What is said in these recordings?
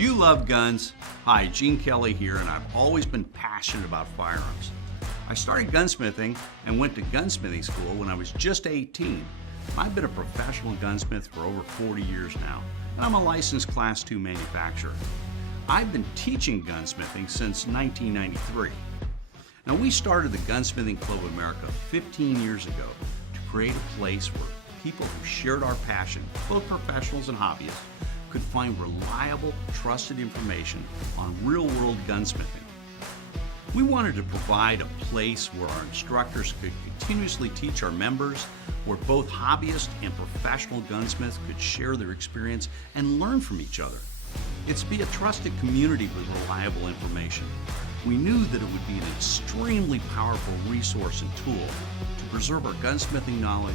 Do you love guns? Hi, Gene Kelly here, and I've always been passionate about firearms. I started gunsmithing and went to gunsmithing school when I was just 18. I've been a professional gunsmith for over 40 years now, and I'm a licensed Class II manufacturer. I've been teaching gunsmithing since 1993. Now, we started the Gunsmithing Club of America 15 years ago to create a place where people who shared our passion, both professionals and hobbyists, could find reliable, trusted information on real-world gunsmithing. We wanted to provide a place where our instructors could continuously teach our members, where both hobbyists and professional gunsmiths could share their experience and learn from each other. It's to be a trusted community with reliable information. We knew that it would be an extremely powerful resource and tool to preserve our gunsmithing knowledge,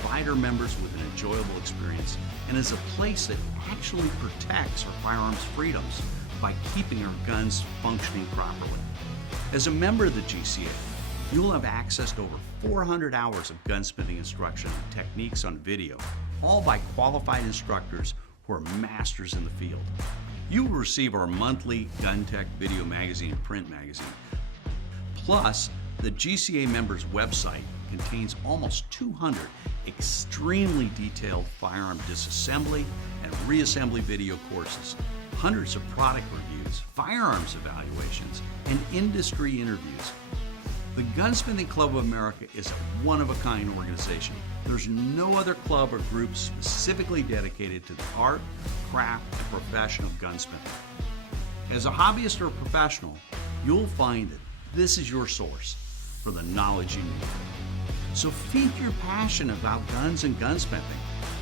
provide our members with an enjoyable experience, and as a place that actually protects our firearms freedoms by keeping our guns functioning properly. As a member of the GCA, you'll have access to over 400 hours of gunsmithing instruction and techniques on video, all by qualified instructors who are masters in the field. You will receive our monthly Gun Tech video magazine and print magazine. Plus, the GCA members' website contains almost 200 extremely detailed firearm disassembly and reassembly video courses, hundreds of product reviews, firearms evaluations, and industry interviews. The Gunsmithing Club of America is a one-of-a-kind organization. There's no other club or group specifically dedicated to the art, craft, and profession of gunsmithing. As a hobbyist or a professional, you'll find that this is your source for the knowledge you need. So feed your passion about guns and gunsmithing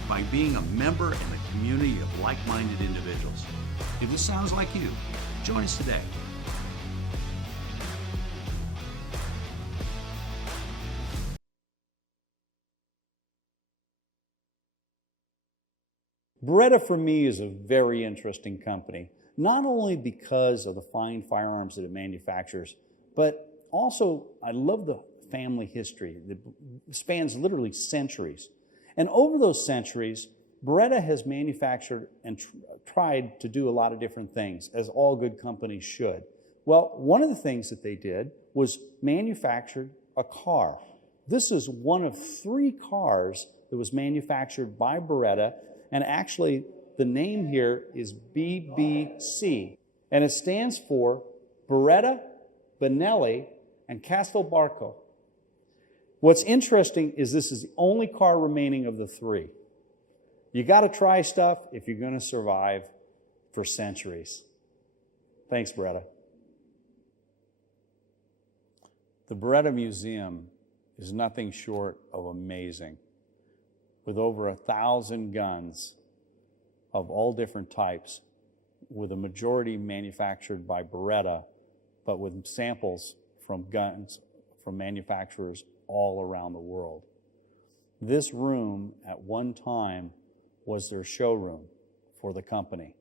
by being a member in a community of like-minded individuals. If this sounds like you, join us today. Beretta for me is a very interesting company, not only because of the fine firearms that it manufactures, but also I love the family history that spans literally centuries. And over those centuries, Beretta has manufactured and tried to do a lot of different things, as all good companies should. Well, one of the things that they did was manufactured a car. This is one of 3 cars that was manufactured by Beretta, and actually the name here is BBC, and it stands for Beretta, Benelli, and Castelbarco. What's interesting is this is the only car remaining of the 3. You got to try stuff if you're going to survive for centuries. Thanks, Beretta. The Beretta Museum is nothing short of amazing. With over 1,000 guns of all different types, with a majority manufactured by Beretta, but with samples from guns from manufacturers all around the world. This room at one time was their showroom for the company.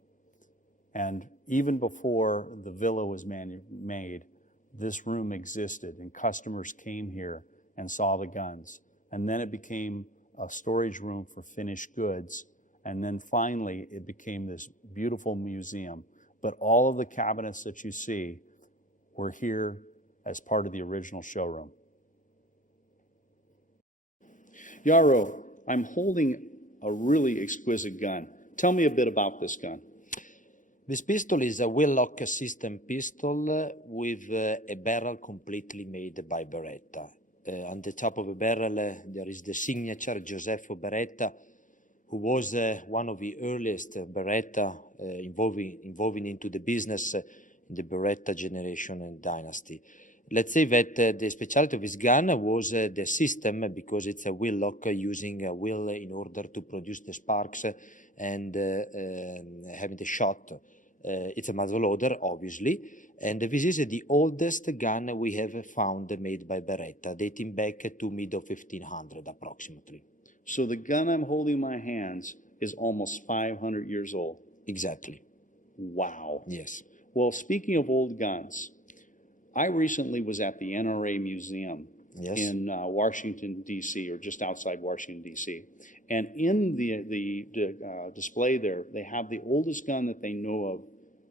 And even before the villa was made, this room existed, and customers came here and saw the guns. And then it became a storage room for finished goods. And then finally, it became this beautiful museum. But all of the cabinets that you see were here as part of the original showroom. Yarrow, I'm holding a really exquisite gun. Tell me a bit about this gun. This pistol is a wheel-lock system pistol with a barrel completely made by Beretta. On the top of the barrel, there is the signature Giuseppe Beretta, who was one of the earliest Beretta involving into the business in the Beretta generation and dynasty. Let's say that the specialty of this gun was the system, because it's a wheel lock using a wheel in order to produce the sparks and having the shot. It's a muzzleloader, obviously, and this is the oldest gun we have found made by Beretta, dating back to mid-1500 approximately. So the gun I'm holding in my hands is almost 500 years old. Exactly. Wow. Yes. Well, speaking of old guns, I recently was at the NRA Museum in Washington, D.C., or just outside Washington, D.C. And in the display there, they have the oldest gun that they know of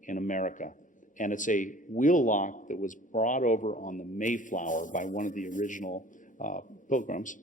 in America. And it's a wheel lock that was brought over on the Mayflower by one of the original pilgrims.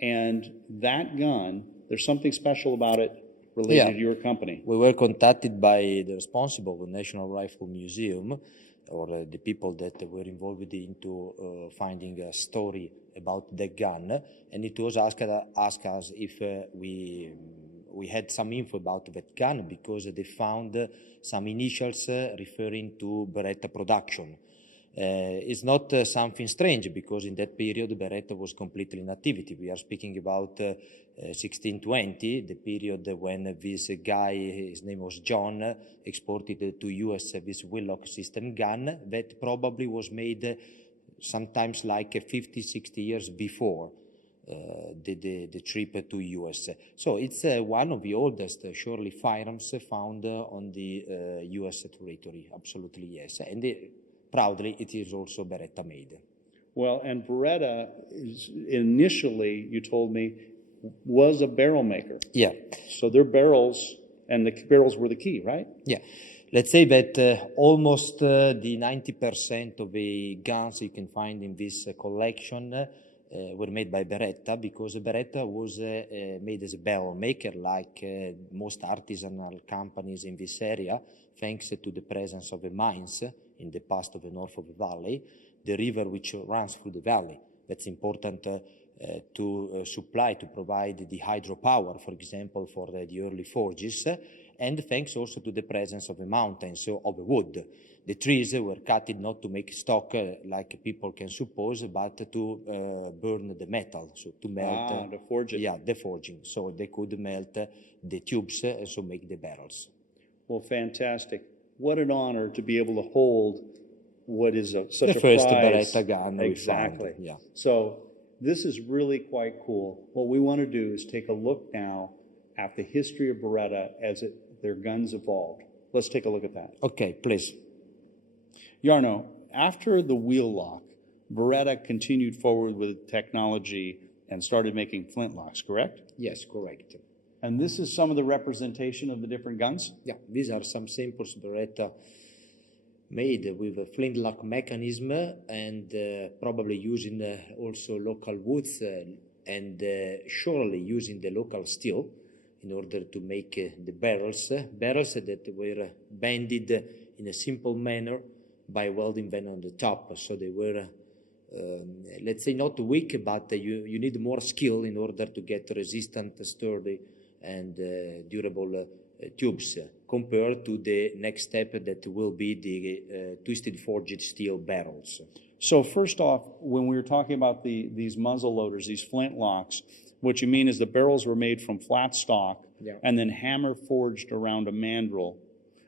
And that gun, there's something special about it related to your company. We were contacted by the responsible of the National Rifle Museum, or the people that were involved into finding a story about the gun, and it was asked us if we had some info about that gun, because they found some initials referring to Beretta production. It's not something strange, because in that period Beretta was completely in activity. We are speaking about 1620, the period when this guy, his name was John, exported to US this wheel-lock system gun that probably was made sometimes like 50, 60 years before the trip to US. So it's one of the oldest, surely, firearms found on the US territory. Absolutely, yes. And proudly, it is also Beretta made. Well, and Beretta is initially, you told me, was a barrel maker. Yeah. So their barrels, and the barrels were the key, right? Yeah. Let's say that almost the 90% of the guns you can find in this collection were made by Beretta, because Beretta was made as a barrel maker, like most artisanal companies in this area, thanks to the presence of the mines in the past of the north of the valley, the river which runs through the valley. That's important to supply, to provide the hydropower, for example, for the early forges, and thanks also to the presence of the mountains, so of the wood. The trees were cut not to make stock, like people can suppose, but to burn the metal, so to melt. To forge it. Yeah, the forging. So they could melt the tubes, and so make the barrels. Well, fantastic. What an honor to be able to hold what is such The a first prize. Beretta gun we Exactly. found, yeah. So this is really quite cool. What we want to do is take a look now at the history of Beretta as their guns evolved. Let's take a look at that. Okay, please. Jarno, after the wheel lock, Beretta continued forward with technology and started making flintlocks, correct? Yes, correct. And this is some of the representation of the different guns? Yeah, these are some samples Beretta made with a flintlock mechanism, and probably using also local woods and surely using the local steel in order to make the barrels that were bended in a simple manner by welding them on the top. So they were, let's say, not weak, but you need more skill in order to get resistant, sturdy, and durable tubes, compared to the next step that will be the twisted forged steel barrels. So first off, when we were talking about these muzzle loaders, these flintlocks, what you mean is the barrels were made from flat stock, and then hammer forged around a mandrel.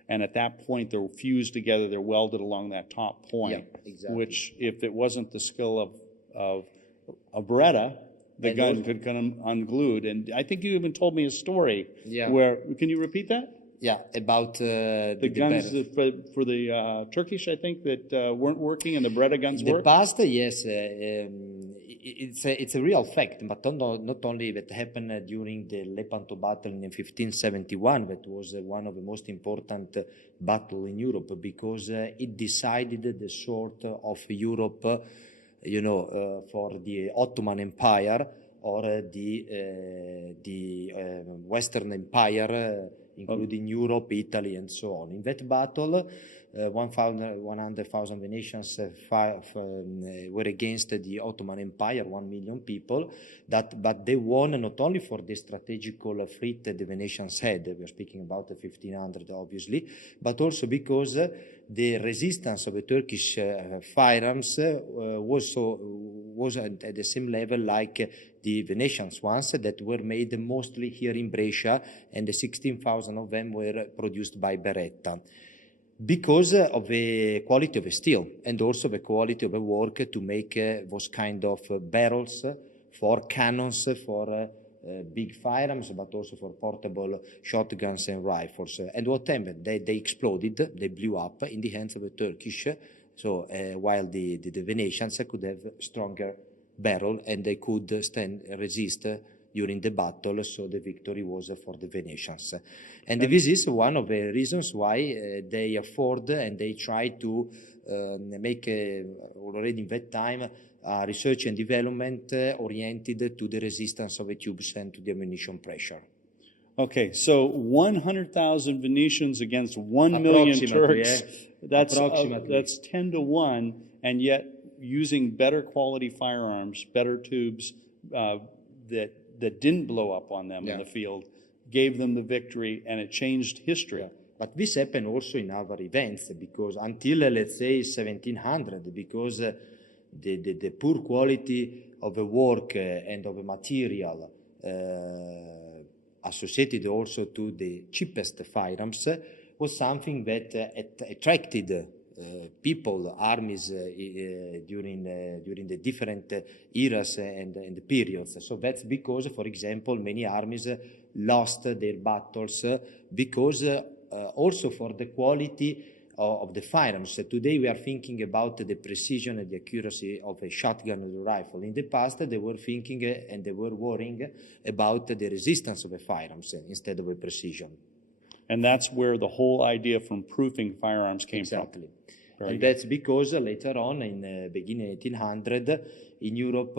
And at that point, they're fused together, they're welded along that top point, which, if it wasn't the skill of Beretta, the gun could come unglued. And I think you even told me a story where, can you repeat that? Yeah, about the guns for the Turkish, I think, that weren't working, and the Beretta guns in the worked? past, yes. It's a real fact, but not only that happened during the Lepanto battle in 1571, that was one of the most important battles in Europe, because it decided the sort of Europe, for the Ottoman Empire or the Western Empire, including Europe, Italy, and so on. In that battle, 100,000 Venetians were against the Ottoman Empire, 1 million people, but they won not only for the strategical fleet the Venetians had, we are speaking about 1500 obviously, but also because the resistance of the Turkish firearms was at the same level like the Venetians ones that were made mostly here in Brescia, and the 16,000 of them were produced by Beretta, because of the quality of the steel and also the quality of the work to make those kind of barrels for cannons, for big firearms, but also for portable shotguns and rifles. And what happened? They exploded, they blew up in the hands of the Turkish, so while the Venetians could have stronger barrel, and they could resist during the battle, so the victory was for the Venetians. And this is one of the reasons why they afford and they try to make, already in that time, research and development oriented to the resistance of the tubes and to the ammunition pressure. Okay, so 100,000 Venetians against 1 million Turks. That's 10 to 1, and yet using better quality firearms, better tubes that didn't blow up on them in the field, gave them the victory, and it changed history. Yeah. But this happened also in other events, because until, let's say, 1700, because the poor quality of the work and of the material associated also to the cheapest firearms was something that attracted people, armies during the different eras and periods. So that's because, for example, many armies lost their battles because also for the quality of the firearms. Today we are thinking about the precision and the accuracy of a shotgun or a rifle. In the past they were thinking and they were worrying about the resistance of the firearms instead of the precision. And that's where the whole idea from proofing firearms came from. Exactly. And that's because later on, in beginning 1800, in Europe,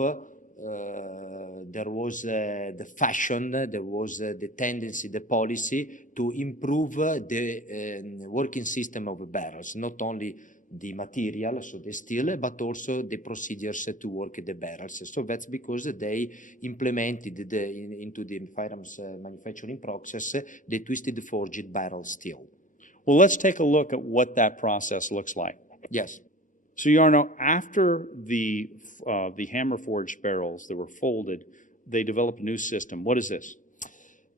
there was the fashion, there was the tendency, the policy to improve the working system of the barrels, not only the material, so the steel, but also the procedures to work the barrels. So that's because they implemented into the firearms manufacturing process the twisted forged barrel steel. Well, let's take a look at what that process looks like. Yes. So, Jarno, after the hammer forged barrels that were folded, they developed a new system. What is this?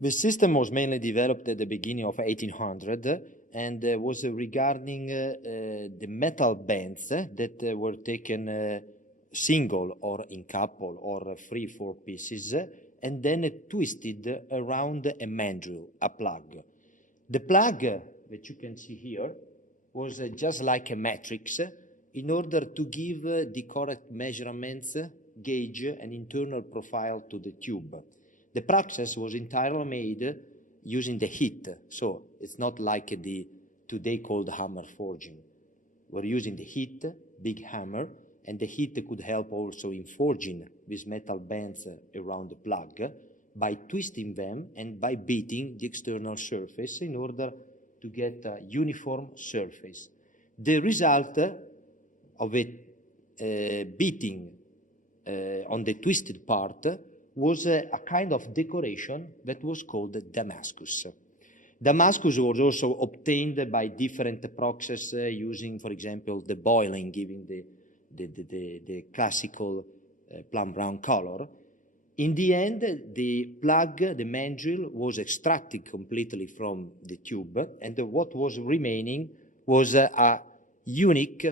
The system was mainly developed at the beginning of 1800 and was regarding the metal bands that were taken single or in couple or 3-4 pieces and then twisted around a mandrel, a plug. The plug that you can see here was just like a matrix in order to give the correct measurements, gauge, and internal profile to the tube. The process was entirely made using the heat, so it's not like the today called hammer forging. We're using the heat, big hammer, and the heat could help also in forging these metal bands around the plug by twisting them and by beating the external surface in order to get a uniform surface. The result of it beating on the twisted part was a kind of decoration that was called Damascus. Damascus was also obtained by different processes using, for example, the boiling, giving the classical plum brown color. In the end, the plug, the mandrel, was extracted completely from the tube, and what was remaining was a unique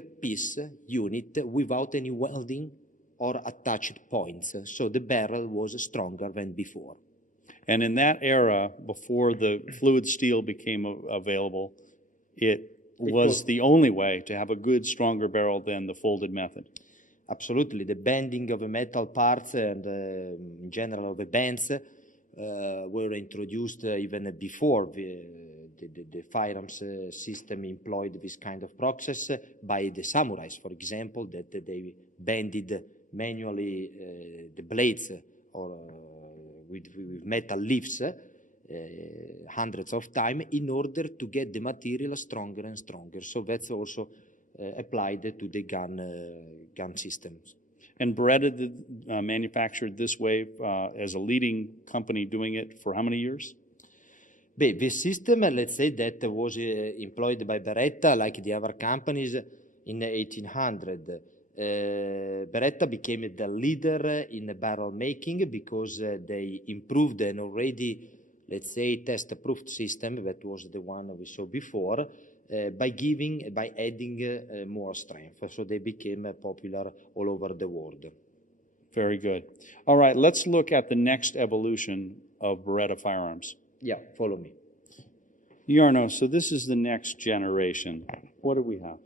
unit without any welding or attached points. So the barrel was stronger than before. And in that era, before the fluid steel became available, it was the only way to have a good, stronger barrel than the folded method. Absolutely. The bending of the metal parts and in general of the bands were introduced even before the firearms system employed this kind of process by the samurais, for example, that they bended manually the blades or with metal leaves hundreds of times in order to get the material stronger and stronger. So that's also applied to the gun systems. And Beretta manufactured this way as a leading company doing it for how many years? The system, let's say, that was employed by Beretta, like the other companies, in 1800. Beretta became the leader in barrel making because they improved an already, let's say, test-approved system that was the one we saw before, by adding more strength. So they became popular all over the world. Very good. All right, let's look at the next evolution of Beretta firearms. Yeah, follow me. Jarno, so this is the next generation. What do we have?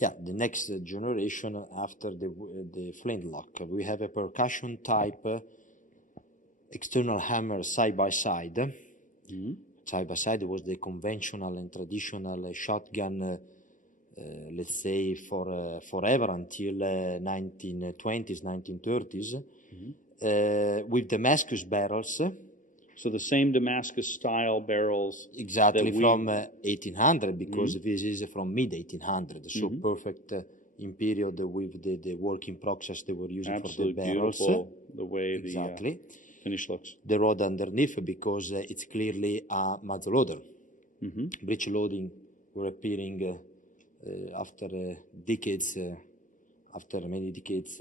Yeah, the next generation after the flintlock. We have a percussion type external hammer side by side. Side by side was the conventional and traditional shotgun, let's say forever until 1920s, 1930s, with Damascus barrels. So the same Damascus style barrels. Exactly, from 1800, because this is from mid 1800, so perfect in period with the working process they were using for the barrels. Beautiful the way Exactly. the finish looks. The rod underneath, because it's clearly a muzzle loader. Breech loading were appearing after decades, after many decades.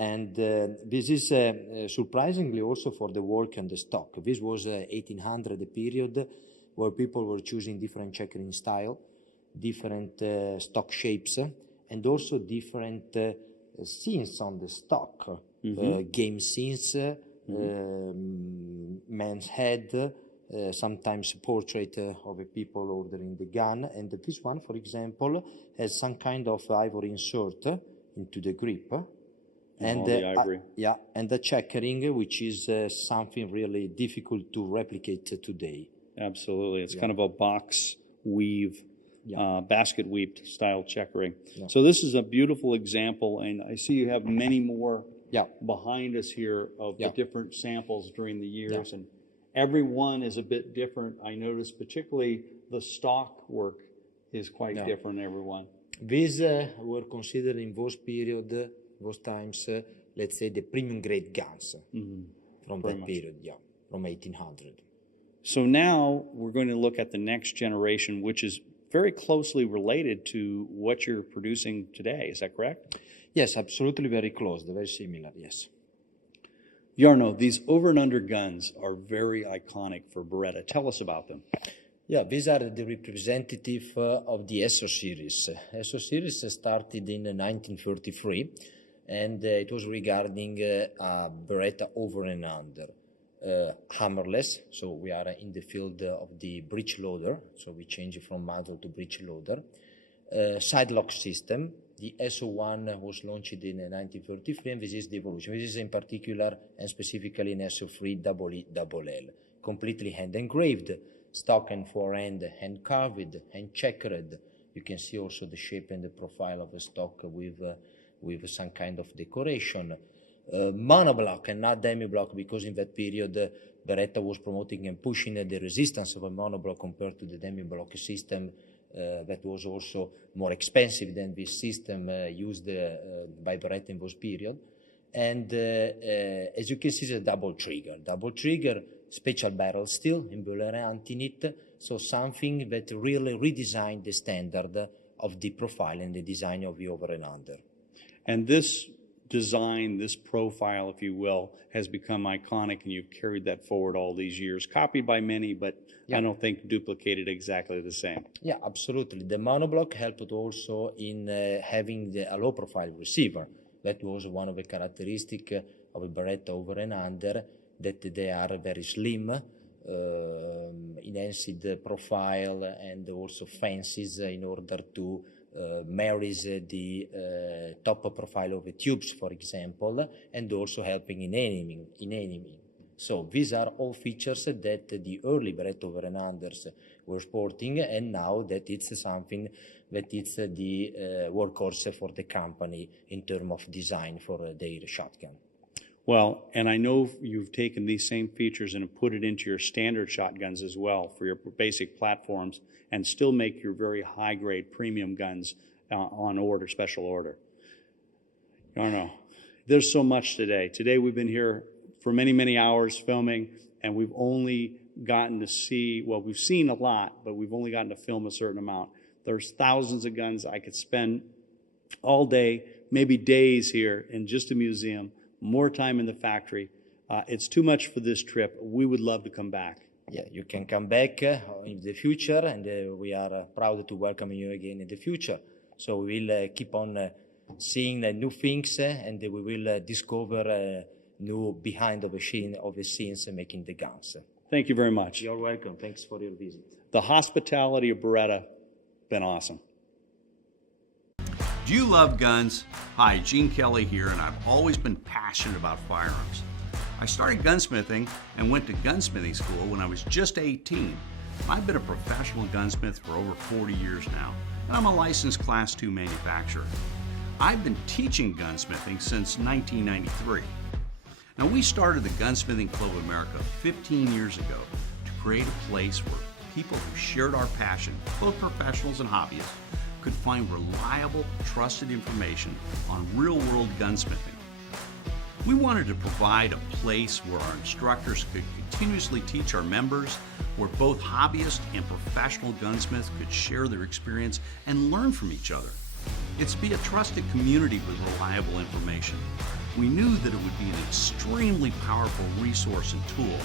And this is surprisingly also for the work and the stock. This was 1800 period where people were choosing different checkering style, different stock shapes, and also different scenes on the stock. Game scenes, man's head, sometimes portrait of a people ordering the gun. And this one, for example, has some kind of ivory insert into the grip. And the ivory. And the checkering, which is something really difficult to replicate today. Absolutely. It's kind of a box weave, basket weaved style checkering. So this is a beautiful example, and I see you have many more behind us here of the different samples during the years, and every one is a bit different. I noticed particularly the stock work is quite different, everyone. These were considered in those period, those times, let's say the premium grade guns from that period, from 1800. So now we're going to look at the next generation, which is very closely related to what you're producing today. Is that correct? Yes, absolutely very close, very similar, yes. Jarno, these over and under guns are very iconic for Beretta. Tell us about them. Yeah, these are the representative of the SO series. SO series started in 1933. And it was regarding Beretta over and under. Hammerless, so we are in the field of the breech loader, so we change from muzzle to breech loader. Side lock system, the SO1 was launched in 1933, and this is the evolution. This is in particular and specifically in SO3 EE, completely hand engraved, stock and forehand hand carved, hand checkered. You can see also the shape and the profile of the stock with some kind of decoration. Monoblock and not demi-block, because in that period Beretta was promoting and pushing the resistance of a monoblock compared to the demi-block system that was also more expensive than this system used by Beretta in those period. And as you can see, it's a double trigger, special barrel steel, in anti-knit, so something that really redesigned the standard of the profile and the design of the over and under. And this design, this profile, if you will, has become iconic, and you've carried that forward all these years, copied by many, but I don't think duplicated exactly the same. Yeah, absolutely. The monoblock helped also in having a low profile receiver. That was one of the characteristics of a Beretta over and under, that they are very slim, enhanced profile, and also fancies in order to marries the top profile of the tubes, for example, and also helping in aiming. So these are all features that the early Beretta over and unders were sporting, and now that it's something that it's the workhorse for the company in terms of design for their shotgun. Well, and I know you've taken these same features and put it into your standard shotguns as well for your basic platforms, and still make your very high-grade premium guns on order, special order. I don't know. There's so much today. Today we've been here for many, many hours filming, and we've only gotten to see, well, we've seen a lot, but we've only gotten to film a certain amount. There's thousands of guns. I could spend all day, maybe days here in just a museum, more time in the factory. It's too much for this trip. We would love to come back. Yeah, you can come back in the future, and we are proud to welcome you again in the future. So we will keep on seeing new things, and we will discover new behind of the scenes making the guns. Thank you very much. You're welcome. Thanks for your visit. The hospitality of Beretta, been awesome. Do you love guns? Hi, Gene Kelly here, and I've always been passionate about firearms. I started gunsmithing and went to gunsmithing school when I was just 18. I've been a professional gunsmith for over 40 years now, and I'm a licensed Class II manufacturer. I've been teaching gunsmithing since 1993. Now, we started the Gunsmithing Club of America 15 years ago to create a place where people who shared our passion, both professionals and hobbyists, could find reliable, trusted information on real-world gunsmithing. We wanted to provide a place where our instructors could continuously teach our members, where both hobbyists and professional gunsmiths could share their experience and learn from each other. It's to be a trusted community with reliable information. We knew that it would be an extremely powerful resource and tool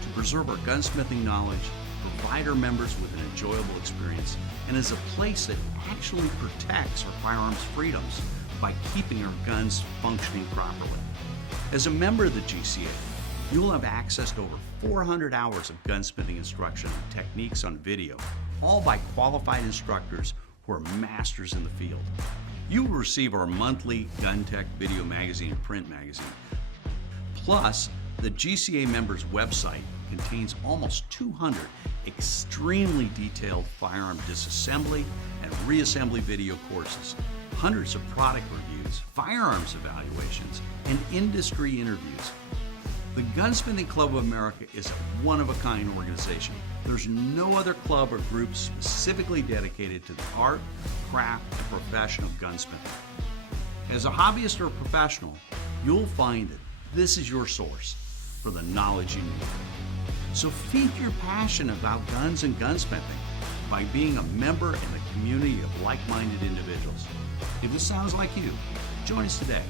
to preserve our gunsmithing knowledge, provide our members with an enjoyable experience, and as a place that actually protects our firearms freedoms by keeping our guns functioning properly. As a member of the GCA, you'll have access to over 400 hours of gunsmithing instruction and techniques on video, all by qualified instructors who are masters in the field. You will receive our monthly Gun Tech video magazine and print magazine. Plus, the GCA members' website contains almost 200 extremely detailed firearm disassembly and reassembly video courses, hundreds of product reviews, firearms evaluations, and industry interviews. The Gunsmithing Club of America is a one-of-a-kind organization. There's no other club or group specifically dedicated to the art, craft, and profession of gunsmithing. As a hobbyist or a professional, you'll find that this is your source for the knowledge you need. So feed your passion about guns and gunsmithing by being a member in a community of like-minded individuals. If this sounds like you, join us today.